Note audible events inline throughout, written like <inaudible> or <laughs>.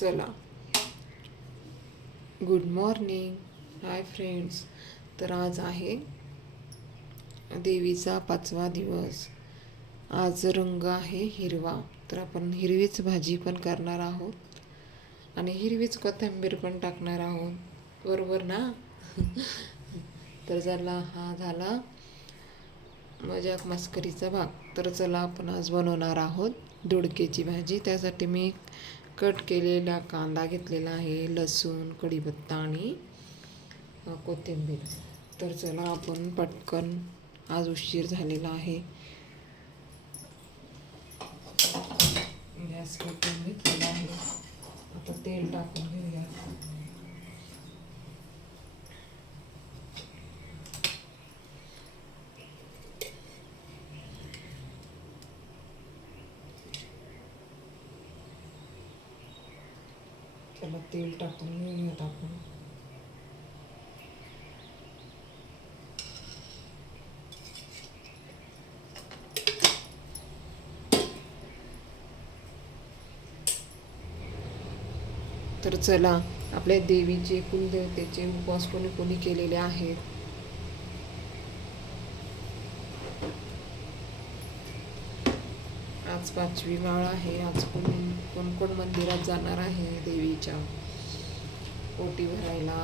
चला. Good morning hi friends तर आज आहे देवीचा पाचवा दिवस. आज रंग आहे हिरवा. तर आपण हिरवीच भाजी पण करणार आहोत. आणि हिरवीच कोथिंबीर पण टाकणार आहोत. बरोबर ना? <laughs> तर चला हा झाला मजाक मस्करीचा भाग. तर चला आपण आज बनवणार आहोत दोडक्याची भाजी. त्यासाठी मी कट केलेला कांदा घेतलेला आहे लसूण कढीपत्ता आणि कोथिंबीर. तर चला आपण पटकन आज उशीर झालेला आहे. गॅस पेटवून घेतलेला आहे. आता तेल टाकून घेऊया. त्याला तेल टाकून घेऊयात आपण तर चला आपल्या देवीचे कुलदेवतेचे उपवास कोणी कोणी केलेले आहेत. आज पाचवी माळ आहे. आज कोण कोण कोण मंदिरात जाणार आहे देवीच्या ओटी भरायला?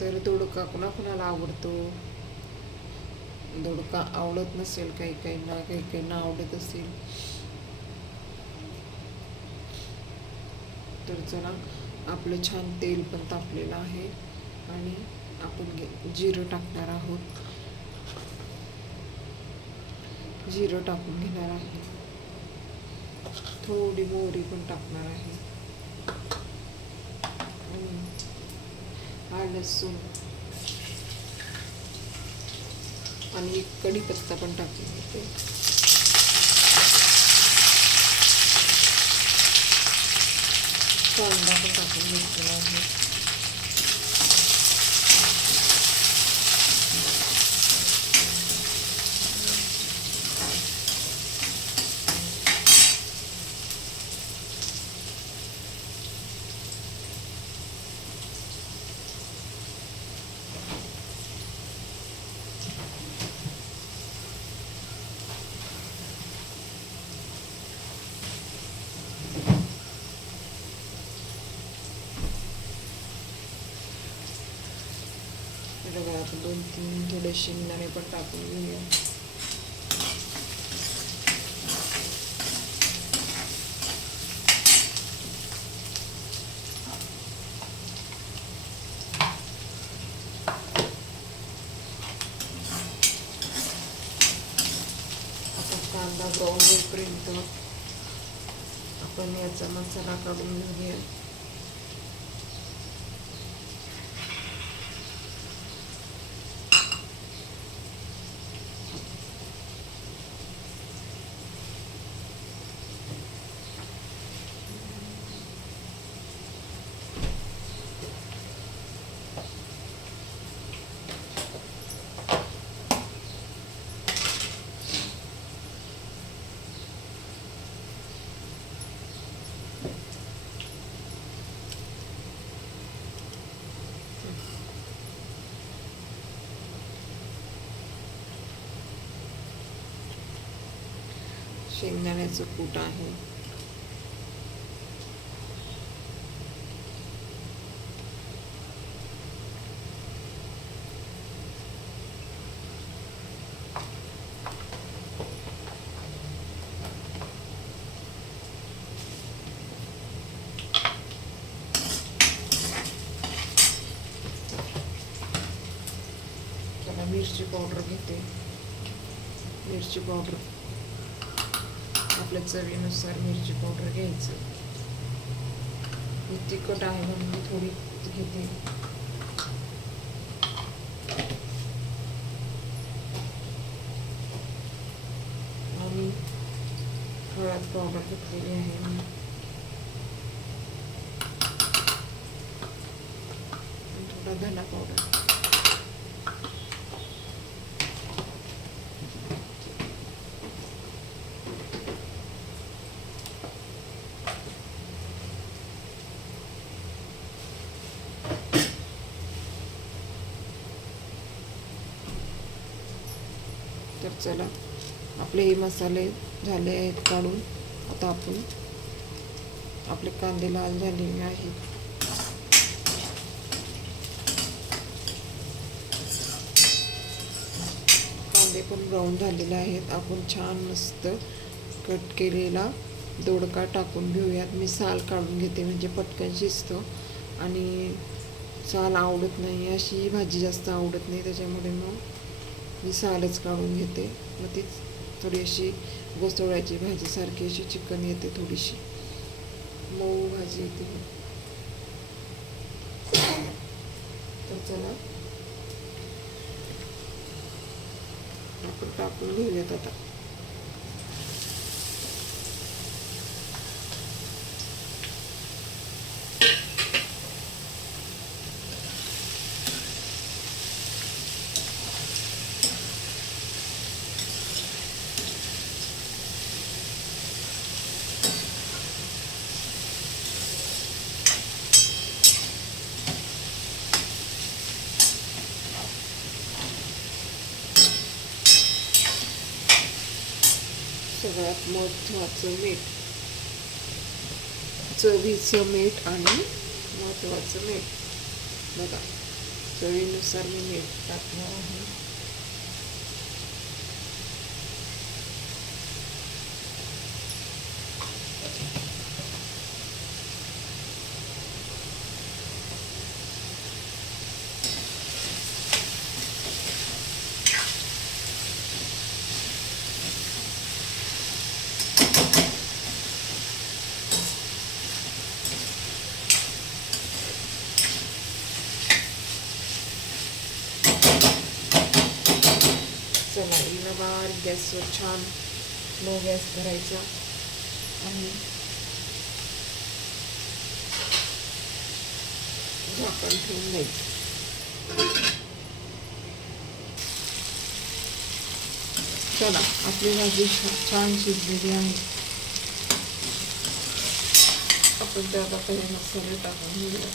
तर दोडका कुणा कुणाला आवडतो? दोडका आवडत नसेल काही काहींना काही काहींना आवडत असेल. तर चला. आपलं छान तेल पण तापलेलं आहे आणि आपण जिरं टाकणार आहोत. जिरं टाकून घेणार आहे. थोडी मोहरी पण टाकणार आहे. हा लसूण आणि कढीपत्ता पण टाकून घेते. कांदा पण टाकून घेतलेला आहे हे बघा आपण दोन तीन थोडे शेंगदाणे पण टाकून घेऊया आता कांदा ब्राऊन होईपर्यंत आपण याचा मसाला काढून घेऊया शेंगदाण्याचं कूट आहे. त्याला मिरची पावडर घेते. मिरची पावडर आपल्या चवीनुसार मिरची पावडर घ्यायचं. तिखट आहे म्हणून मी थोडी घेते. आणि हळद पावडर घेतलेली आहे मी. थोडा धना पावडर. तर चला आपले हे मसाले झाले आहेत काढून. आता आपण आपले कांदे लाल झालेले आहेत. कांदे पण ब्राऊन झालेले आहेत. आपण छान मस्त कट केलेला दोडका टाकून घेऊयात. मी साल काढून घेते म्हणजे पटकन शिजतो. आणि साल आवडत नाही अशी भाजी जास्त आवडत नाही त्याच्यामुळे मग मी सालच काढून घेते. मग ती थोडी अशी गोसोळ्याची भाजीसारखी अशी चिकन येते थोडीशी. मऊ भाजी येते. तर चला. आपण टाकून घेऊयात आता. सगळ्यात महत्त्वाचं मीठ. चवीचं मीठ आणि महत्त्वाचं मीठ. बघा चवीनुसार मी मीठ टाकणार आहे. चला बारीक गॅसवर छान लो गॅस भरायचा आणि झाकण ठेवून द्यायचं चला आपली भाजी छान शिजलेली आहे. आपण त्यात आता मसाले टाकून घेऊया.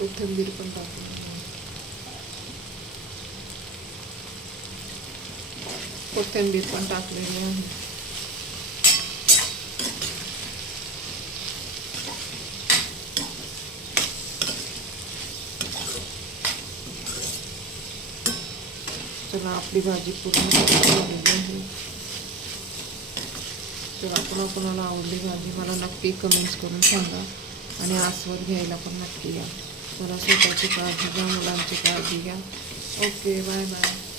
कोथिंबीर पण टाकून कोथिंबीर पण टाकलेली आहे. चला आपली भाजी पूर्ण झालेली आहे. तर आपण कोणाला आवडली भाजी मला नक्की कमेंट्स करून सांगा. आणि आस्वाद घ्यायला पण नक्की या. para sa ikaw, chika, hanggang lang, chika, hanggang. Okay, bye-bye.